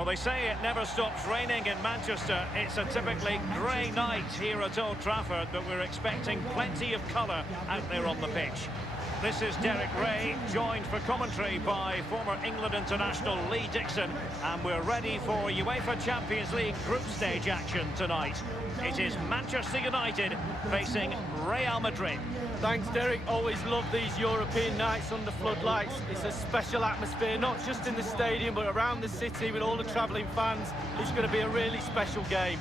Well, they say it never stops raining in Manchester. It's a typically grey night here at Old Trafford, but we're expecting plenty of colour out there on the pitch. This is Derek Ray, joined for commentary by former England international Lee Dixon, and we're ready for UEFA Champions League group stage action tonight. It is Manchester United facing Real Madrid. Thanks, Derek. Always love these European nights under floodlights. It's a special atmosphere, not just in the stadium, but around the city with all the travelling fans. It's going to be a really special game.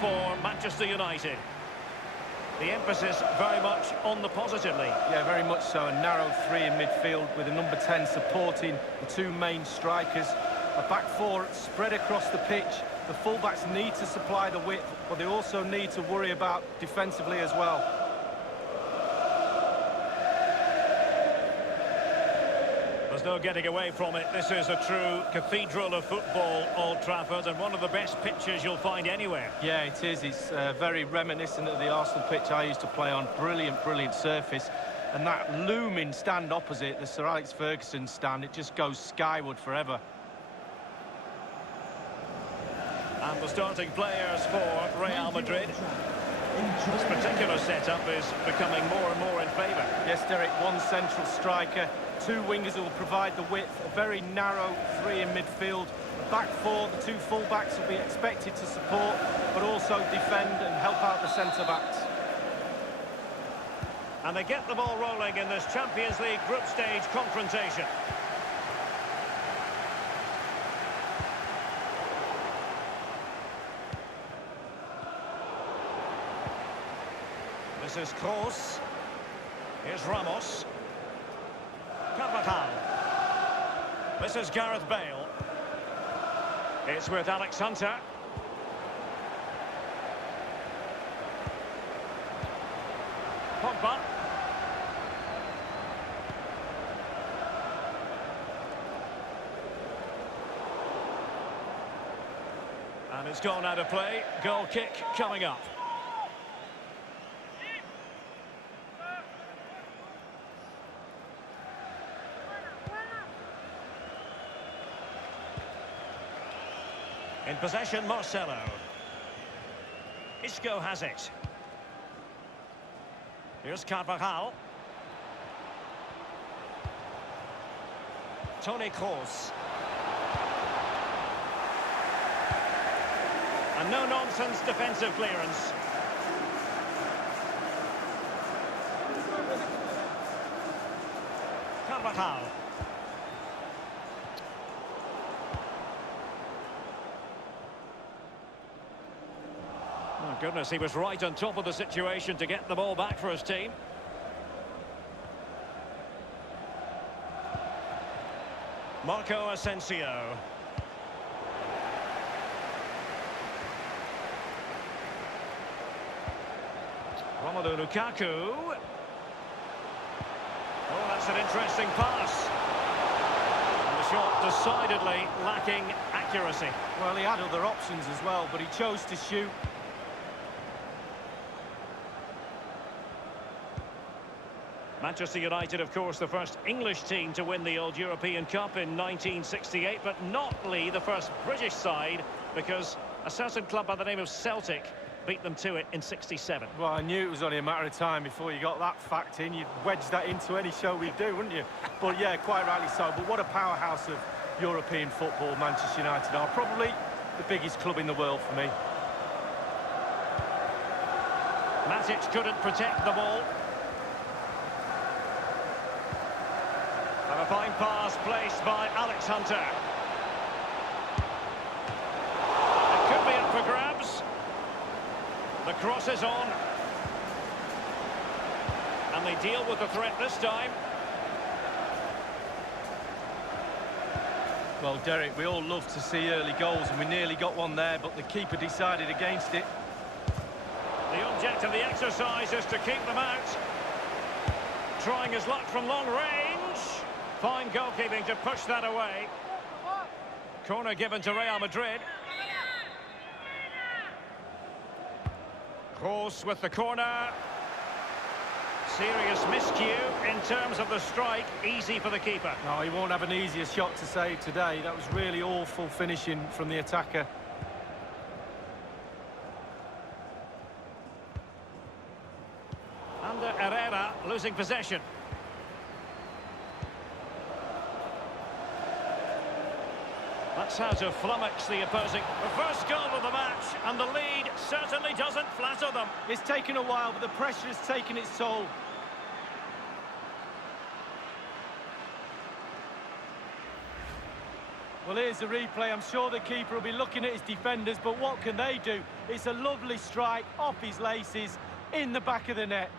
For Manchester United. The emphasis very much on the positive lead. Yeah, very much so. A narrow three in midfield with a number 10 supporting the two main strikers. A back four spread across the pitch. The fullbacks need to supply the width, but they also need to worry about defensively as well. There's no getting away from it. This is a true cathedral of football, Old Trafford, and one of the best pitches you'll find anywhere. Yeah, it is. It's very reminiscent of the Arsenal pitch I used to play on. Brilliant, brilliant surface. And that looming stand opposite, the Sir Alex Ferguson stand, it just goes skyward forever. And the starting players for Real Madrid. This particular setup is becoming more and more in favour. Yes, Derek, one central striker, two wingers who will provide the width, a very narrow three in midfield. The back four, the two full-backs will be expected to support, but also defend and help out the centre-backs. And they get the ball rolling in this Champions League group stage confrontation. This is Kroos. Here's Ramos. Carvajal. This is Gareth Bale. It's with Alex Hunter. Pogba. And it's gone out of play. Goal kick coming up. In possession, Marcelo. Isco has it. Here's Carvajal. Toni Kroos. A no-nonsense defensive clearance. Carvajal. Oh, goodness, he was right on top of the situation to get the ball back for his team. Marco Asensio. Romelu Lukaku. Oh, that's an interesting pass. And the shot decidedly lacking accuracy. Well, he had other options as well, but he chose to shoot. Manchester United, of course, the first English team to win the old European Cup in 1968, but not, Lee, the first British side, because a certain club by the name of Celtic beat them to it in 67. Well, I knew it was only a matter of time before you got that fact in. You'd wedge that into any show we do, wouldn't you? But yeah, quite rightly so. But what a powerhouse of European football Manchester United are. Probably the biggest club in the world for me. Matic couldn't protect the ball. And a fine pass placed by Alex Hunter. It could be up for grabs. The crosses on. And they deal with the threat this time. Well, Derek, we all love to see early goals, and we nearly got one there, but the keeper decided against it. The object of the exercise is to keep them out. Trying his luck from long range. Fine goalkeeping to push that away. Corner given to Real Madrid. Kroos with the corner. Serious miscue in terms of the strike. Easy for the keeper. No, he won't have an easier shot to save today. That was really awful finishing from the attacker. And Herrera losing possession. That's how to flummox the opposing. The first goal of the match, and the lead certainly doesn't flatter them. It's taken a while, but the pressure has taken its toll. Well, here's the replay. I'm sure the keeper will be looking at his defenders, but what can they do? It's a lovely strike off his laces in the back of the net.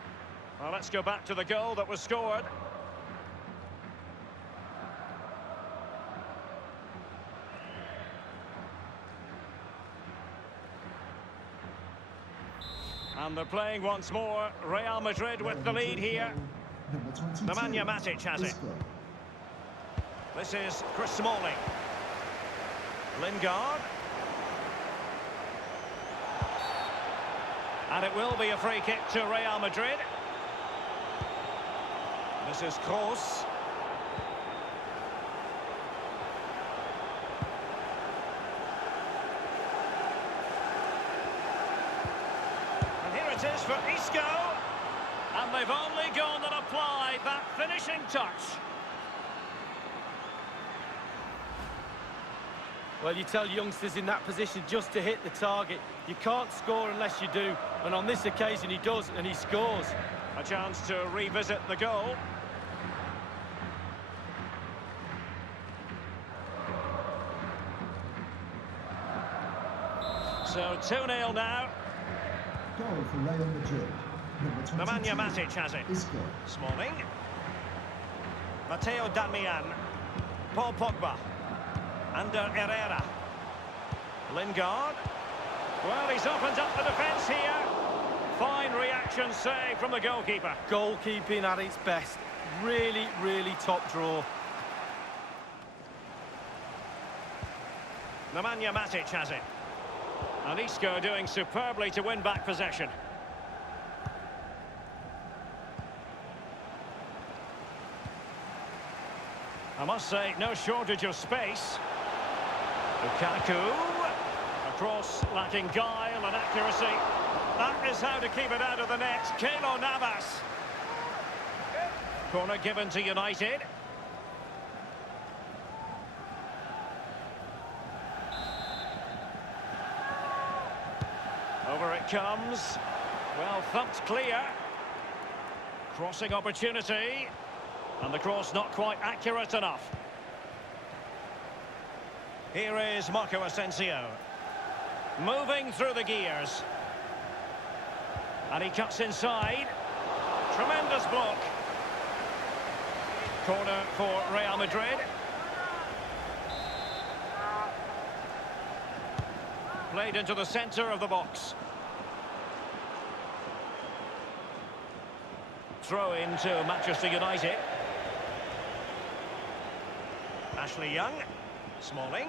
Well, let's go back to the goal that was scored. And they're playing once more. Real Madrid with the lead here. Nemanja Matic has it. This is Chris Smalling. Lingard. And it will be a free kick to Real Madrid. This is Kroos. And here it is for Isco. And they've only gone and applied that finishing touch. Well, you tell youngsters in that position just to hit the target. You can't score unless you do. And on this occasion, he does, and he scores. A chance to revisit the goal. So 2-0 now. Goal for Real Madrid. Nemanja Matic has it. Isco. Smalling. Matteo Darmian. Paul Pogba. Under Herrera. Lingard. Well, he's opened up the defence here. Fine reaction save from the goalkeeper. Goalkeeping at its best. Really, really top draw. Nemanja Matic has it. And Isco doing superbly to win back possession. I must say, no shortage of space. Lukaku. A cross lacking guile and accuracy. That is how to keep it out of the net. Keylor Navas. Corner given to United. Over it comes. Well thumped clear. Crossing opportunity. And the cross not quite accurate enough. Here is Marco Asensio. Moving through the gears. And he cuts inside. Tremendous block. Corner for Real Madrid. Played into the centre of the box. Throw into Manchester United. Ashley Young. Smalling.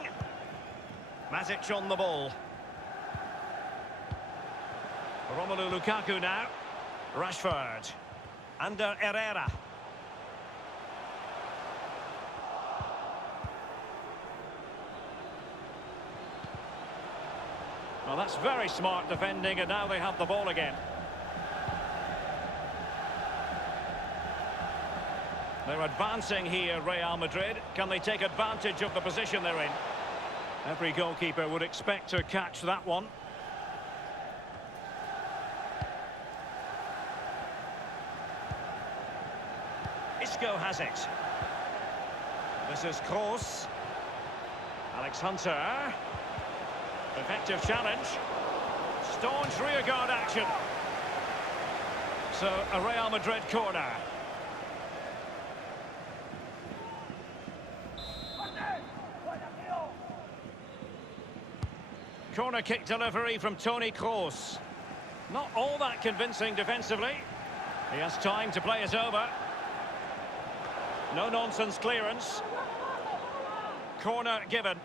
Matic on the ball. Romelu Lukaku now. Rashford. Under Herrera. Well, that's very smart defending, and now they have the ball again. They're advancing here, Real Madrid. Can they take advantage of the position they're in? Every goalkeeper would expect to catch that one. Isco has it. This is Kroos. Alex Hunter. Effective challenge. Staunch rearguard action. So, a Real Madrid corner. Corner kick delivery from Toni Kroos. Not all that convincing defensively. He has time to play it over. No-nonsense clearance. Corner given.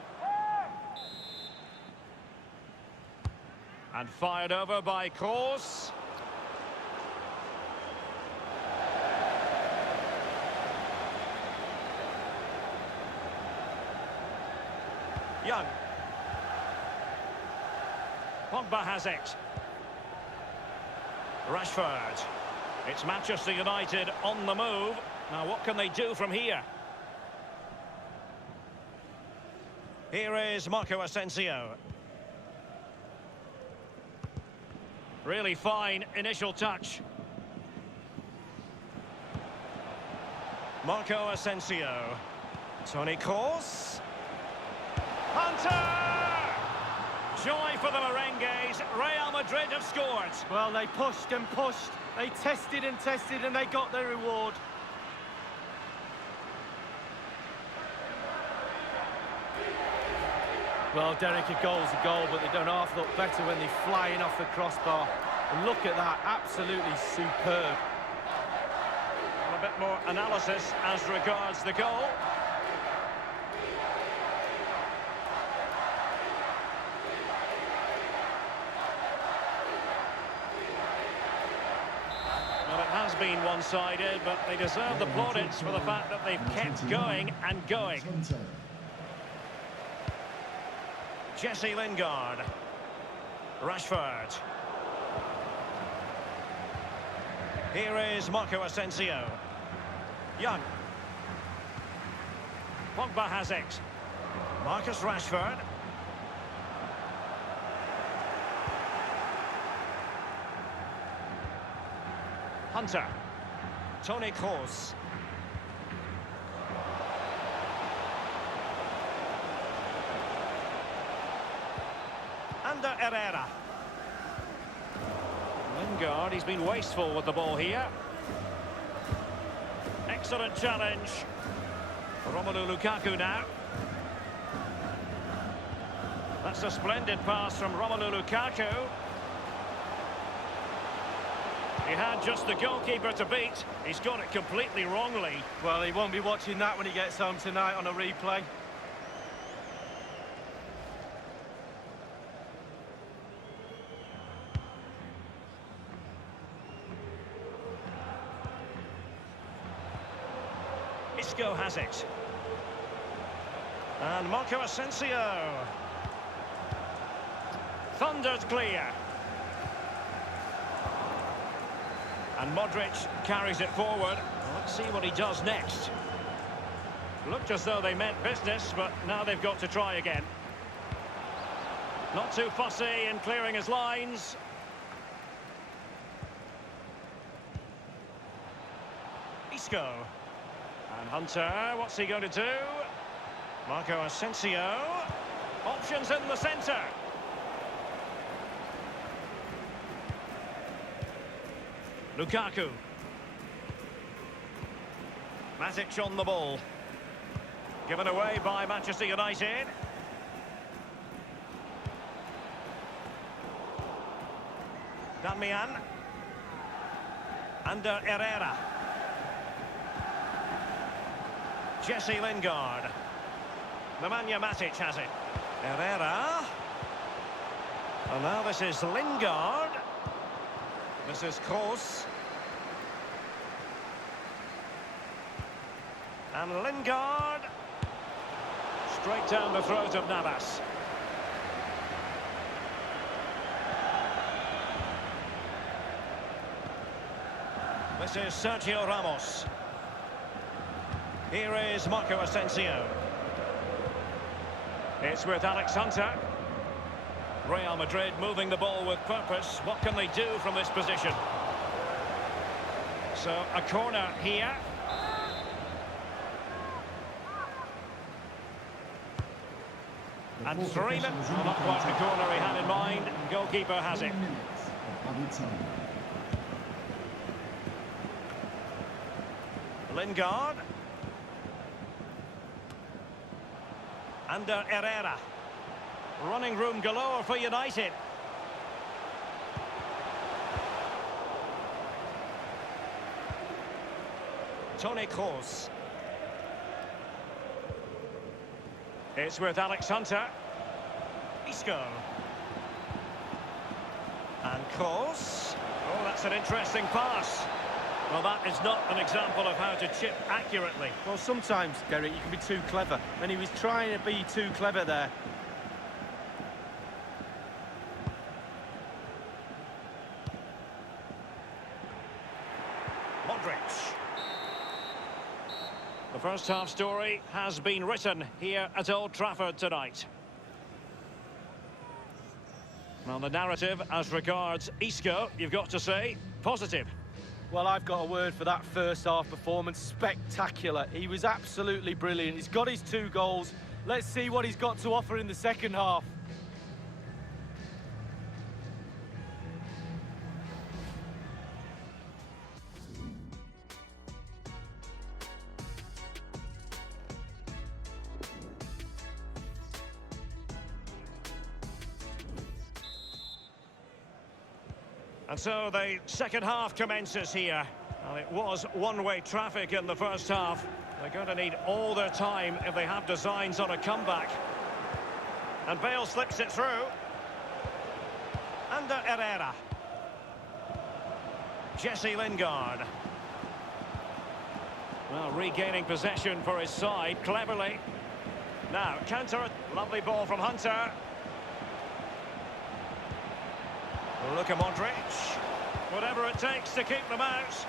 And fired over by Kroos. Young. Pogba has it. Rashford. It's Manchester United on the move. Now what can they do from here? Here is Marco Asensio. Really fine initial touch. Marco Asensio. Toni Kroos. Hunter! Joy for the Merengues. Real Madrid have scored. Well, they pushed and pushed. They tested and tested and they got their reward. Well, Derek, a goal's a goal, but they don't half look better when they're flying off the crossbar. And look at that, absolutely superb. And a bit more analysis as regards the goal. Well, it has been one-sided, but they deserve the plaudits for the fact that they've kept going and going. Jesse Lingard. Rashford. Here is Marco Asensio. Young. Pogba has it. Marcus Rashford. Hunter. Toni Kroos. Under Herrera. Lingard, he's been wasteful with the ball here. Excellent challenge. Romelu Lukaku now. That's a splendid pass from Romelu Lukaku. He had just the goalkeeper to beat. He's got it completely wrongly. Well, he won't be watching that when he gets home tonight on a replay. Isco has it. And Marco Asensio. Thundered clear. And Modric carries it forward. Let's see what he does next. Looked as though they meant business, but now they've got to try again. Not too fussy in clearing his lines. Isco. And Hunter, what's he going to do? Marco Asensio. Options in the centre. Lukaku. Matic on the ball. Given away by Manchester United. Damian. Under Herrera. Jesse Lingard. Nemanja Matic has it. Herrera. And now this is Lingard. This is Kroos. And Lingard. Straight down the throat of Navas. This is Sergio Ramos. Here is Marco Asensio. It's with Alex Hunter. Real Madrid moving the ball with purpose. What can they do from this position? So, a corner here. And Freeman, well, not quite the corner he had in mind. Goalkeeper has it. 3 minutes of added time. Lingard. Under Herrera. Running room galore for United. Toni Kroos. It's with Alex Hunter. Isco. And Kroos. Oh, that's an interesting pass. Well, that is not an example of how to chip accurately. Well, sometimes, Derek, you can be too clever. And he was trying to be too clever there. Modric. The first half story has been written here at Old Trafford tonight. Well, the narrative as regards Isco, you've got to say, positive. Well, I've got a word for that first half performance. Spectacular. He was absolutely brilliant. He's got his 2 goals. Let's see what he's got to offer in the second half. And so the second half commences here. Well, it was one-way traffic in the first half. They're going to need all their time if they have designs on a comeback. And Bale slips it through. Under Herrera. Jesse Lingard. Well, regaining possession for his side cleverly. Now, counter. Lovely ball from Hunter. Luka Modric. Whatever it takes to keep them out.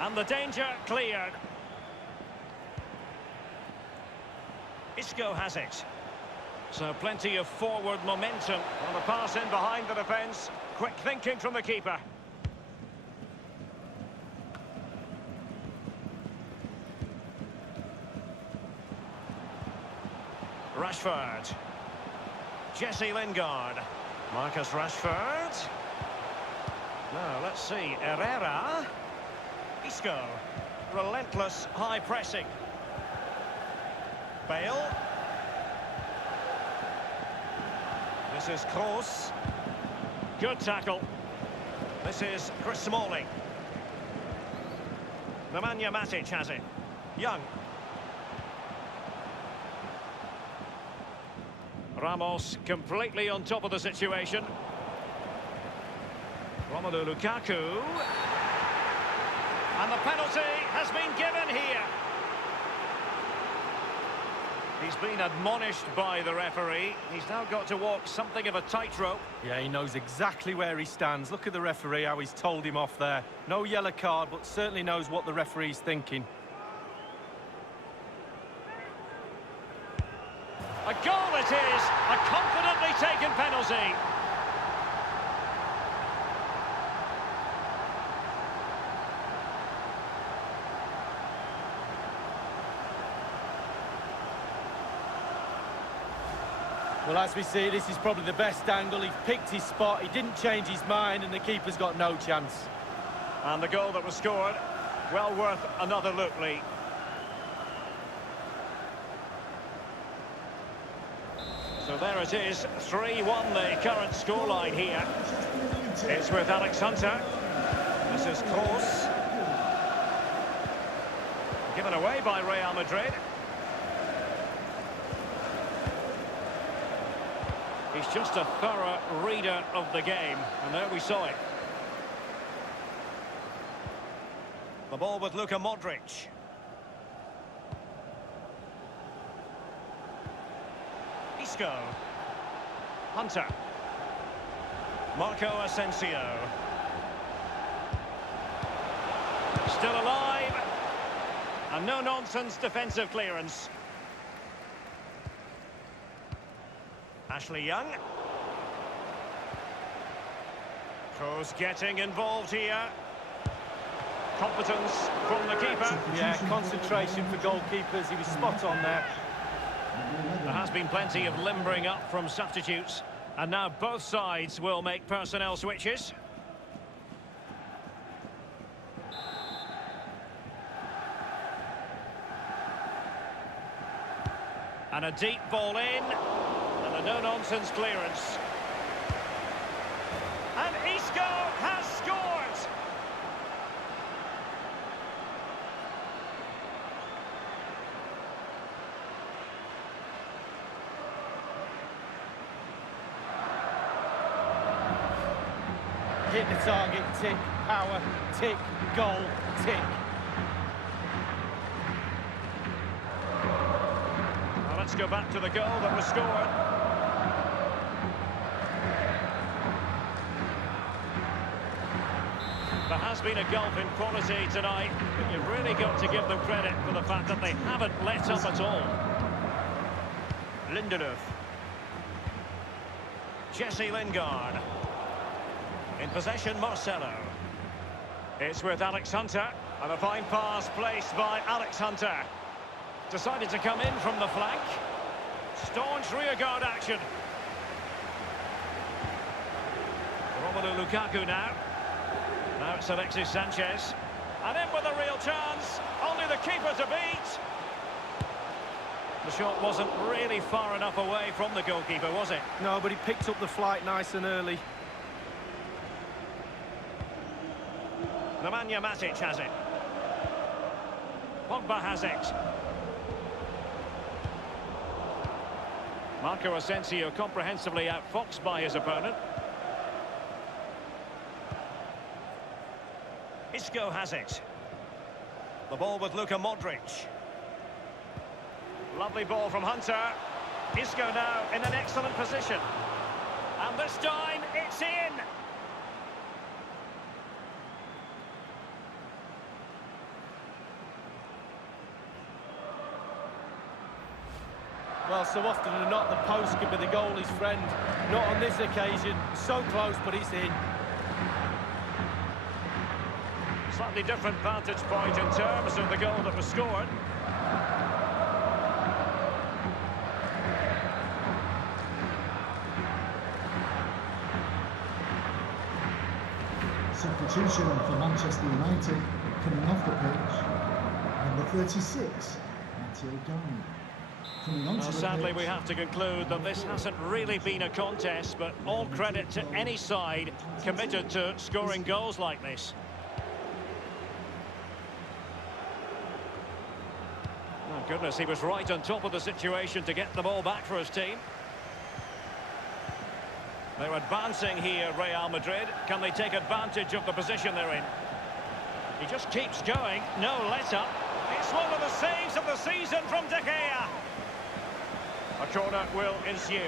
And the danger cleared. Isco has it. So plenty of forward momentum. On the pass in behind the defence. Quick thinking from the keeper. Rashford. Jesse Lingard. Marcus Rashford. Now, let's see. Herrera. Isco. Relentless high pressing. Bale. This is Kroos. Good tackle. This is Chris Smalling. Nemanja Matic has it. Young. Ramos completely on top of the situation. Romelu Lukaku. And the penalty has been given here. He's been admonished by the referee. He's now got to walk something of a tightrope. Yeah, he knows exactly where he stands. Look at the referee, how he's told him off there. No yellow card, but certainly knows what the referee's thinking. A goal it is, a confidently taken penalty. Well, as we see, this is probably the best angle. He picked his spot, he didn't change his mind, and the keeper's got no chance. And the goal that was scored, well worth another look, Lee. So there it is, 3-1 the current scoreline here. It's with Alex Hunter. This is Kroos. Given away by Real Madrid. He's just a thorough reader of the game, and there we saw it. The ball with Luka Modric. Isco. Hunter. Marco Asensio. Still alive. And no-nonsense defensive clearance. Ashley Young. Kroos getting involved here. Competence from the keeper. Yeah, concentration for goalkeepers. He was spot on there. There has been plenty of limbering up from substitutes, and now both sides will make personnel switches. And a deep ball in, and a no-nonsense clearance. And Isco has scored! Hit the target, tick, power, tick, goal, tick. Well, let's go back to the goal that was scored. There has been a gulf in quality tonight, but you've really got to give them credit for the fact that they haven't let up at all. Lindelöf. Jesse Lingard. In possession, Marcelo. It's with Alex Hunter, and a fine pass placed by Alex Hunter. Decided to come in from the flank. Staunch rearguard action. Romelu Lukaku now. Now it's Alexis Sanchez. And in with a real chance. Only the keeper to beat. The shot wasn't really far enough away from the goalkeeper, was it? No, but he picked up the flight nice and early. Nemanja Matic has it. Pogba has it. Marco Asensio comprehensively outfoxed by his opponent. Isco has it. The ball with Luka Modric. Lovely ball from Hunter. Isco now in an excellent position. And this time, it's in! Well, so often than not, the post could be the goalie's friend. Not on this occasion. So close, but it's in. Slightly different vantage point in terms of the goal that was scored. Substitution for Manchester United, coming off the pitch, number 36, Matteo Darmian. Well, sadly, we have to conclude that this hasn't really been a contest, but all credit to any side committed to scoring goals like this. Oh, goodness, he was right on top of the situation to get the ball back for his team. They're advancing here, Real Madrid. Can they take advantage of the position they're in? He just keeps going, no let-up. It's one of the saves of the season from De Gea. A corner will ensue.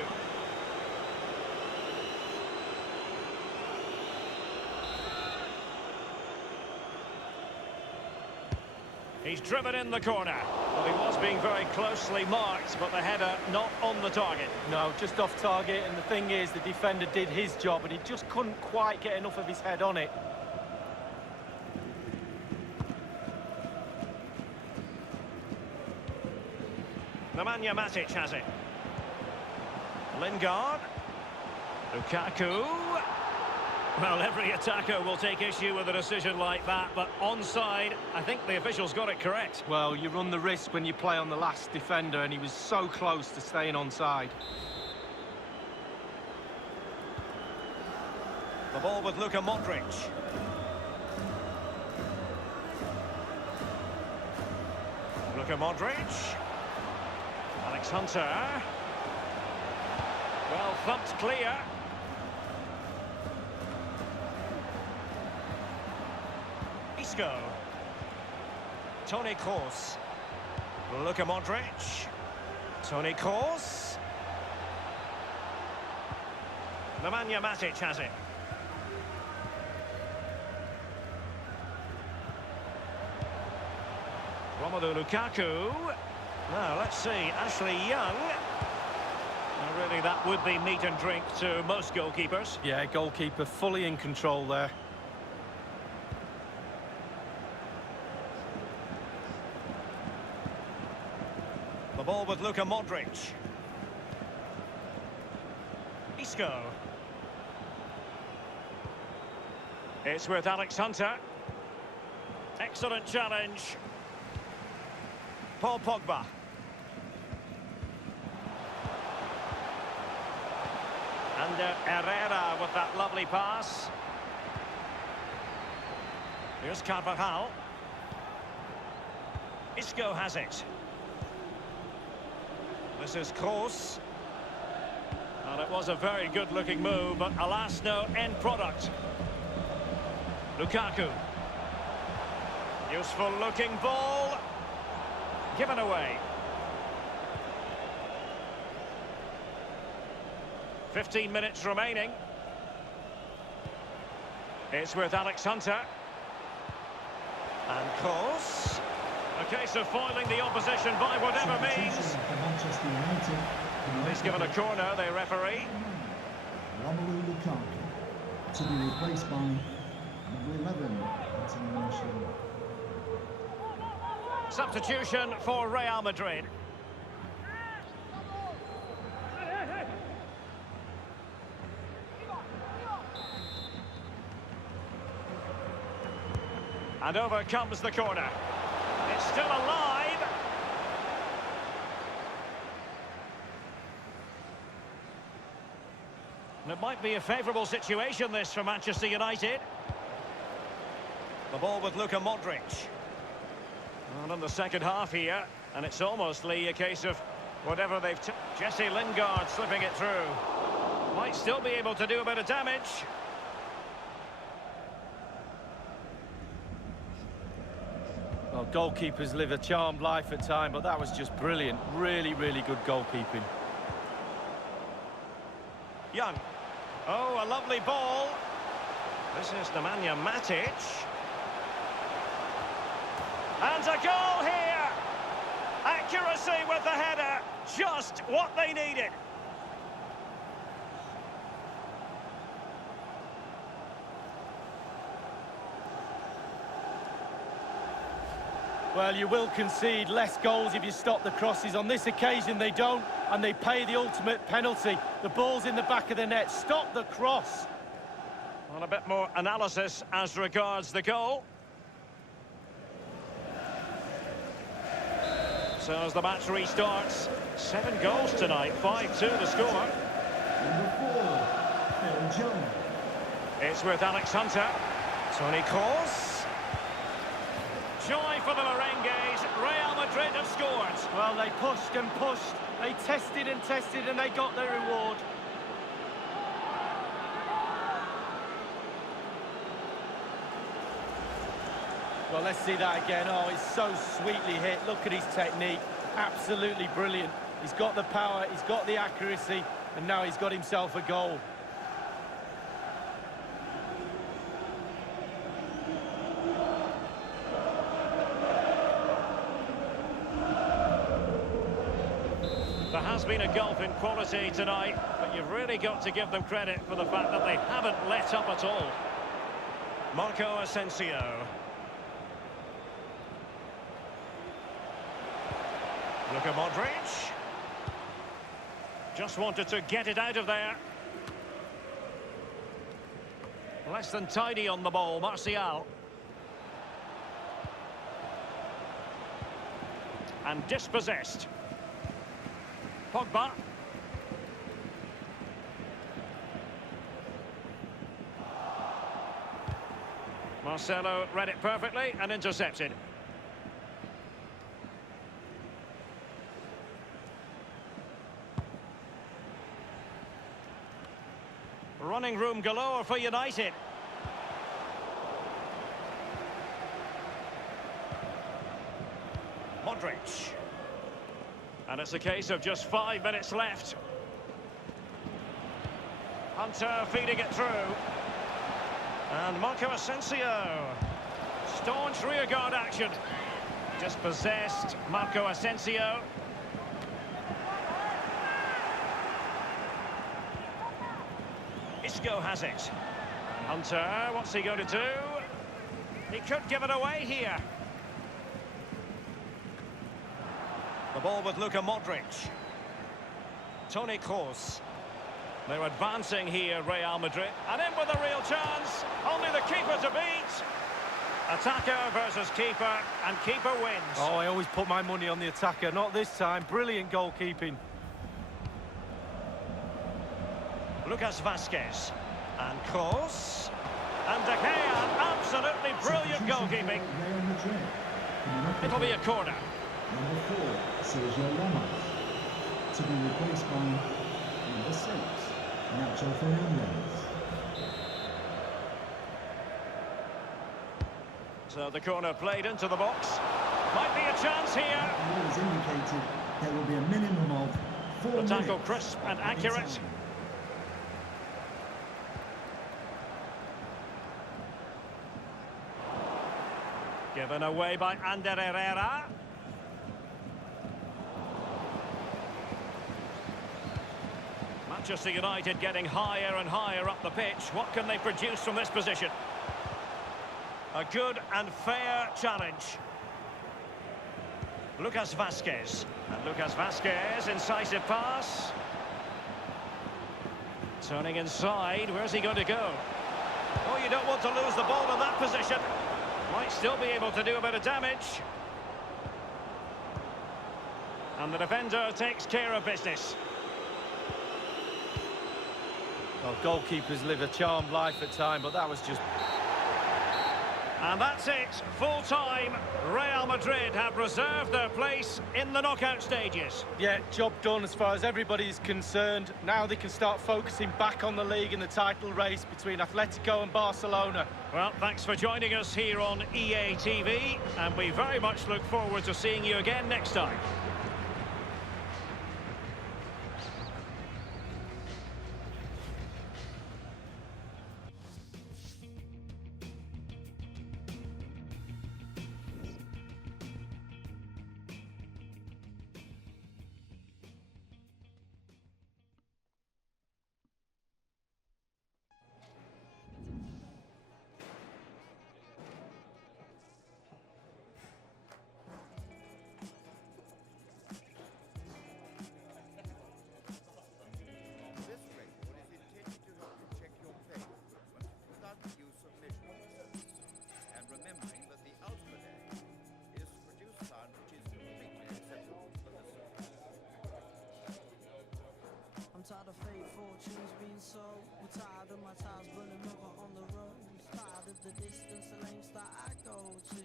He's driven in the corner. Well, he was being very closely marked, but the header not on the target. No, just off target, and the thing is, the defender did his job, and he just couldn't quite get enough of his head on it. Nemanja Matic has it. Lingard. Lukaku. Well, every attacker will take issue with a decision like that, but onside, I think the officials got it correct. Well, you run the risk when you play on the last defender, and he was so close to staying onside. The ball with Luka Modric. Luka Modric. Alex Hunter. Well, thumped clear. Isco. Toni Kroos. Luka Modric. Toni Kroos. Nemanja Matic has it. Romelu Lukaku. Now, let's see, Ashley Young. Now, really, that would be meat and drink to most goalkeepers. Yeah, goalkeeper fully in control there. The ball ball with Luka Modric. Isco. It's with Alex Hunter. Excellent challenge. Paul Pogba. And Herrera with that lovely pass. Here's Carvajal. Isco has it. This is Kroos. And it was a very good-looking move, but alas, no end product. Lukaku. Useful-looking ball. Given away. 15 minutes remaining. It's with Alex Hunter. And Kroos. A case of foiling the opposition by whatever means. He's given a corner, the referee. Romelu Lukaku to be replaced by number 11, international. Substitution for Real Madrid. And over comes the corner. It's still alive. And it might be a favourable situation, this, for Manchester United. The ball with Luka Modric. And in the second half here, and it's almost, Lee, a case of whatever they've... Jesse Lingard slipping it through. Might still be able to do a bit of damage. Well, goalkeepers live a charmed life at times, but that was just brilliant. Really, really good goalkeeping. Young. Oh, a lovely ball. This is Nemanja Matic. And a goal here. Accuracy with the header. Just what they needed. Well, you will concede less goals if you stop the crosses. On this occasion, they don't, and they pay the ultimate penalty. The ball's in the back of the net. Stop the cross. Well, a bit more analysis as regards the goal. So as the match restarts, 7 goals tonight, 5-2 the score. Number 4, Phil Jones. It's with Alex Hunter. Toni Kroos. Joy for the Merengues. Real Madrid have scored. Well, they pushed and pushed. They tested and tested, and they got their reward. Well, let's see that again. Oh, it's so sweetly hit. Look at his technique. Absolutely brilliant. He's got the power, he's got the accuracy, and now he's got himself a goal. There has been a gulf in quality tonight, but you've really got to give them credit for the fact that they haven't let up at all. Marco Asensio. Luka Modric. Just wanted to get it out of there. Less than tidy on the ball, Martial. And dispossessed. Pogba. Marcelo read it perfectly and intercepted. Running room galore for United. Modric. And it's a case of just 5 minutes left. Hunter feeding it through. And Marco Asensio. Staunch rearguard action. Dispossessed Marco Asensio. Isco has it. Hunter, what's he going to do? He could give it away here. The The ball with Luka Modric. Toni Kroos. They're advancing here, Real Madrid. And in with a real chance. Only the keeper to beat. Attacker versus keeper, and keeper wins. Oh, I always put my money on the attacker. Not this time. Brilliant goalkeeping. Lucas Vazquez. And Kroos. And De Gea. Absolutely brilliant goalkeeping. Real Madrid. It'll be a corner. Number 4, Sergio Ramos. To be replaced by number 6, Nacho Fernandez. So the corner played into the box. Might be a chance here. The rule is indicated there will be a minimum of 4 minutes. The tackle crisp and accurate. Time. Given away by Ander Herrera. Manchester United getting higher and higher up the pitch. What can they produce from this position? A good and fair challenge. Lucas Vazquez. And Lucas Vazquez, incisive pass. Turning inside, where's he going to go? Oh, you don't want to lose the ball in that position. Might still be able to do a bit of damage. And the defender takes care of business. Well, goalkeepers live a charmed life at time, but that was just... And that's it, full time. Real Madrid have reserved their place in the knockout stages. Yeah, job done as far as everybody's concerned. Now they can start focusing back on the league and the title race between Atletico and Barcelona. Well, thanks for joining us here on EA TV, and we very much look forward to seeing you again next time. Tired of fate fortunes being sold. We're tired of my tires burning over on the roads. Tired of the distance, the lengths that I go to.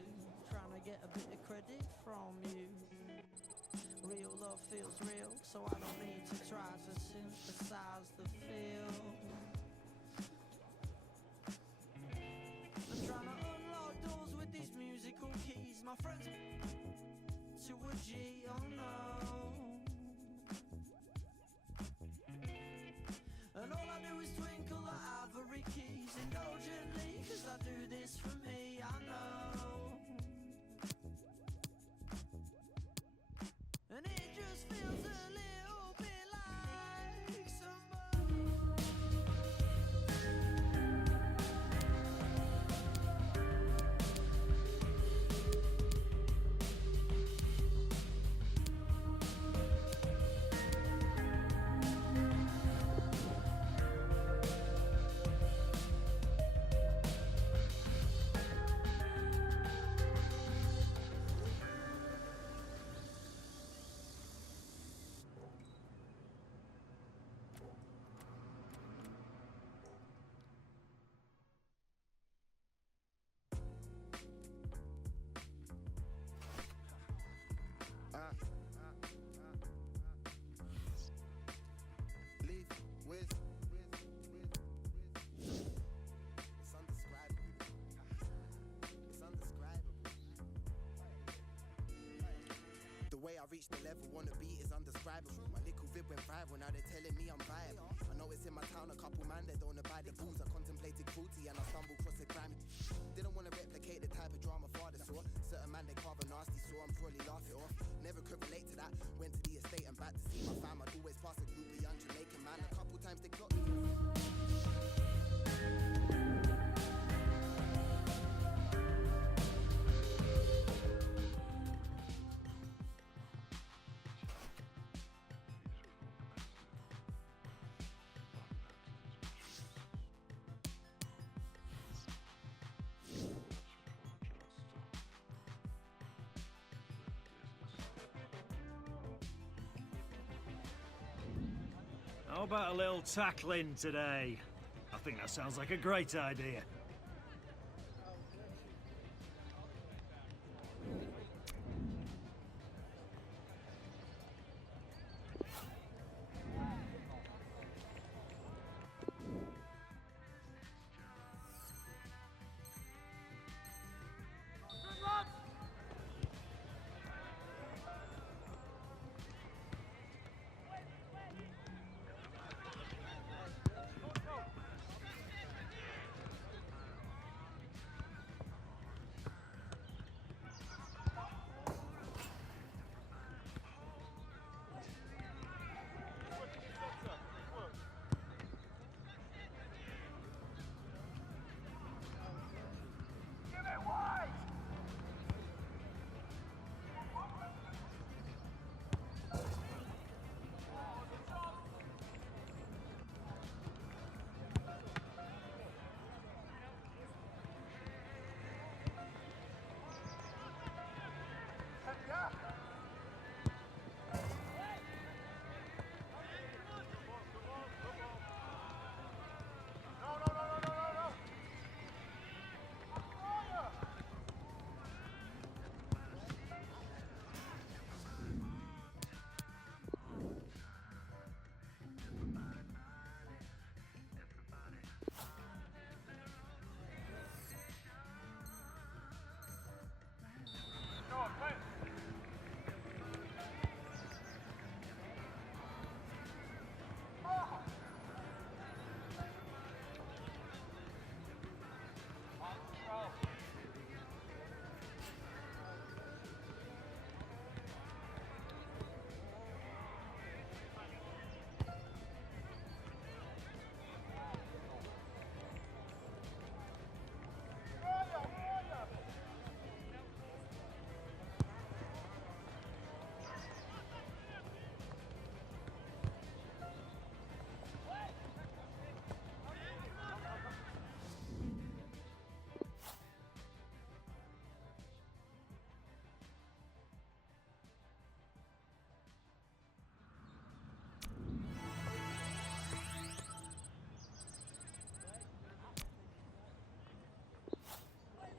Trying to get a bit of credit from you. Real love feels real, so I don't need to try to synthesize the feel. I'm trying to unlock doors with these musical keys. My friends to a G, oh no. And all I do is twinkle the ivory keys indulgently, 'cause I do this for me, I know. And it just feels a little bit like summer. The way I reached the level on the beat is undescribable. My little vid went viral, now they're telling me I'm viable. I noticed in my town a couple man that don't abide the rules. I contemplated cruelty and I stumbled across a crime. Didn't want to replicate the type of drama father saw. Certain man they carve a nasty, so I'm probably laugh it off. Never could relate to that. Went to the estate and back to see my fam. I'd always pass a groupie young Jamaican man. A couple times they clocked me. How about a little tackling today? I think that sounds like a great idea.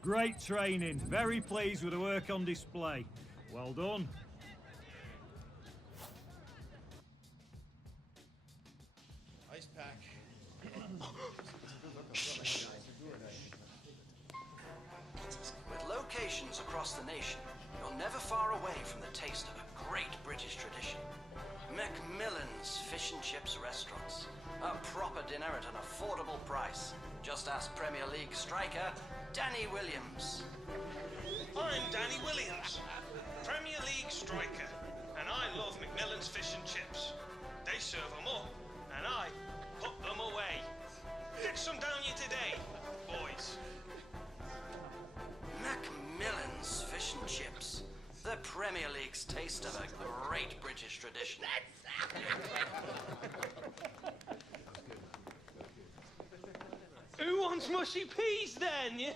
Great training. Very pleased with the work on display. Well done. Ice pack. With locations across the nation, you're never far away from the taste of a great British tradition. Macmillan's Fish and Chips Restaurants. A proper dinner at an affordable price. Just ask Premier League striker Danny Williams. I'm Danny Williams, Premier League striker, and I love Macmillan's Fish and Chips. They serve them up, and I put them away. Get some down you today, boys. Macmillan's Fish and Chips. The Premier League's taste of a great British tradition. Who wants mushy peas then? Yeah?